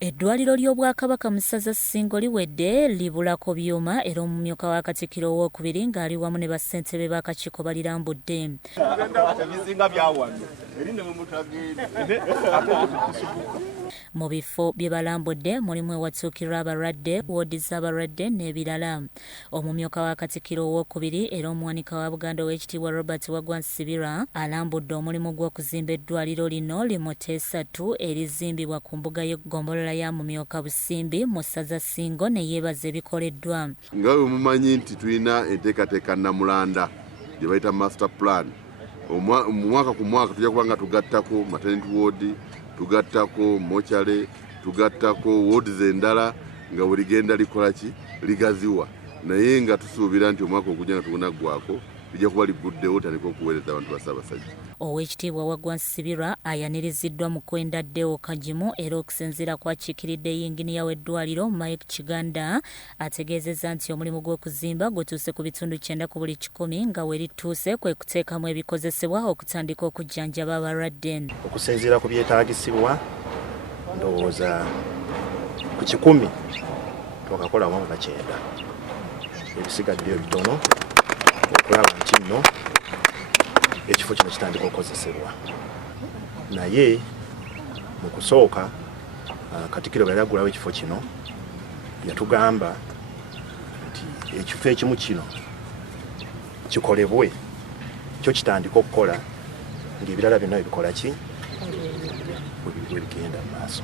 Eddwaliro ly'Obwakabaka mu ssaza Ssingo liwedde libulako byuma era omumyuka wa Katikkiro owookubiri ng'ali wamu ne bassentebe b'akakiiko balirambudde. Mu bifo bye balambudde mulimu ewatuukirwa abalwadde, woodi z'abalwadde n'ebirala. Omumyuka wa Katikkiro owookubiri era omuwanika wa Buganda Oweekitiibwa Robert Waggwa Nsibirwa alambudde omulimu gw'okuzimba eddwaliro lino Limoteesa 2 erizimbibwa ku mbuga y'eggombolola ya Mumyuka Busimbi mu ssaza Ssingo ne yeebaza ebikoleddwa. Nga bwe mumanyi nti tulina enteekateeka nnamulanda gye bayita master plan. Omwaka ku mwaka tujja kuba nga tugattako maternity ward, tugattako mochale, tugattako wards endala nga bwe ligenda likola ki ligaziwa. Naye nga tusuubira nti omwaka ogujja nga tugunaggwako lijja kuba liguddewo tandika okuweereza abantu ba Ssaabasajja. Oweekitiibwa Waggwa Nsibirwa ayaniriziddwa mu kwenda Deo Kagimu era okusinziira kwakiikiridde yinginiya w'eddwaliro Mike Kiganda ategeezezza nti omulimu gw'okuzimba gutuuse ku bitundu 9 ku buli 100 nga we lituuse kwe kuteekamu ebikozesebwa okutandika okujjanjaba abalwadde. Okusinziira ku byetaagisibwa ndowooza ku 10 twakakolamu nga 9 ebisigadde bitono okulaba nti nno ekifo kino kitandika okukozesebwa. Naye mu kusooka Katikkiro bwe yagulawo ekifo kino yatugamba nti ekifo ekimu kino kikolebwe kyo kitandika okukola ng'ebirala byonna bibikola ki bwe bigenda mu maaso.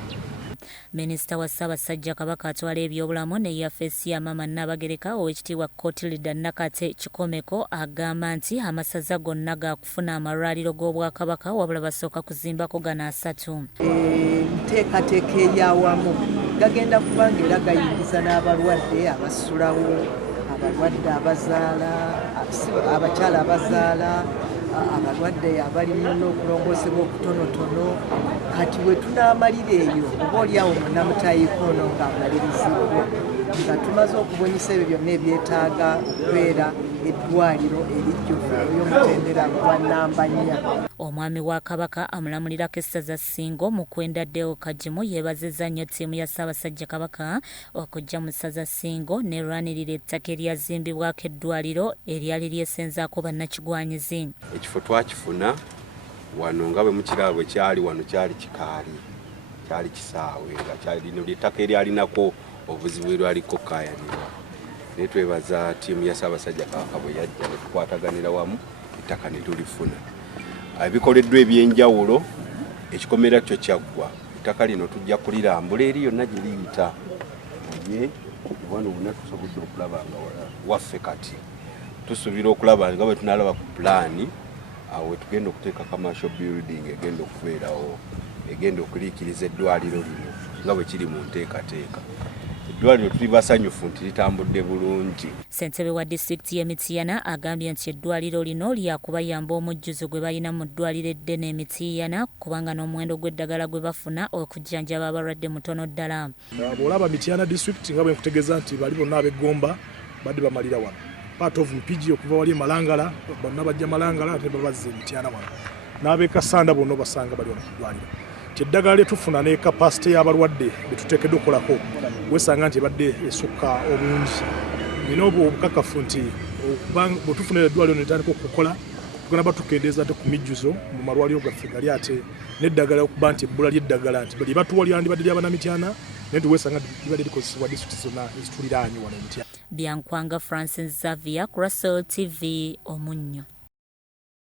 Minisita wa Ssaabasajja Kabaka atwala ebyobulamu ne yafeesi ya Maama Nnaabagereka Oweekitiibwa Kotilida Nakate Kikomeko agamba nti amasaza gonna gaakufuna amalwaliro g'Obwakabaka wabula basooka kuzimbako gano 3. Enteekateeka ey'awamu gagenda kubanga era gayingiza n'abalwadde abasulawo, abalwadde abazaala, abakyala abazaala, abalwadde abalimu n'okulongoosebwa okutonotono. Kati we tunaamalira eyo oba oliawo munnamutayiiko ono ng'amalirizibwa nga tumaze okubonyesa ebyo byonna ebyetaaga okubeera eddwaliro erijjuvu ery'omutendera gwa nnamba 4. Omwami wa Kabaka amulamulirako essaza Ssingo mu kwenda Deo Kagimu yeebazizza nnyo ttiimu ya Ssaabasajja Kabaka okujja mu ssaza Ssingo n'erwanirira ettaka eryazimbibwako eddwaliro eryali lyesenzaako bannakigwanyizi. Ekifo twakifuna wano nga bwe mukiraba kyali wano kyali kikaali, kyali kisaawe nga kyali lino ly'ettaka eryalinako obuzibu eryaliko kaayanirwa. Naye twebaza ttiimu ya Ssaabasajja Kabaka bwe yajja ne tukwataganira wamu ettaka ne tulifuna. Ebikoleddwa ebyenjawulo ekikomera kyo kyaggwa. Ettaka lino tujja kulirambula eri yonna gye liyita. Naye wano wonna tusobodde okulaba nga waffe kati tusuubira okulaba nga bwe tunalaba ku pulaani awo tugenda okuteeka commercial building egenda okubeerawo egenda okuliikiriza eddwaliro lino nga bwe kiri mu nteekateeka. Eddwaliro tuli basanyufu nti litambudde bulungi. Ssentebe wa disitulikiti y'e Mityana agambye nti eddwaliro lino lyakubayamba omujjuzo gwe balina mu ddwaliro eddene e Mityana kubanga n'omuwendo gw'eddagala gwe bafuna okujjanjaba abalwadde mutono ddala. Bw'olaba Mityana disitulikiti nga bwe nkutegeeza nti bali bonna ab'eggomba badde bamalira wano. Part of Mpigi okuva wali Malangala bonna bajja Malangala ate babazze Mityana wano. N'ab'e Kasanda bonna basanga bali wano ku ddwaliro. Eddagala lye tufuna ne kapasite y'abalwadde be tuteekeddwa okukolako wesanga nti ebadde esukka obungi. Nina obukakafu nti bwe tufunira eddwaliro ne litandika okukola tugenda batukendeeza ate ku mijjuzo mu malwaliro gaffe gali ate n'eddagala okuba nti ebbula ly'eddagala nti bali batuwa lyandibadde ly'Abannamityana naye tuwesanga libadde likozesebwa disitulikiti zonna ezituliraanye wano e Mityana. Byankwanga Francis Xavier, Russell TV, Omunnyo.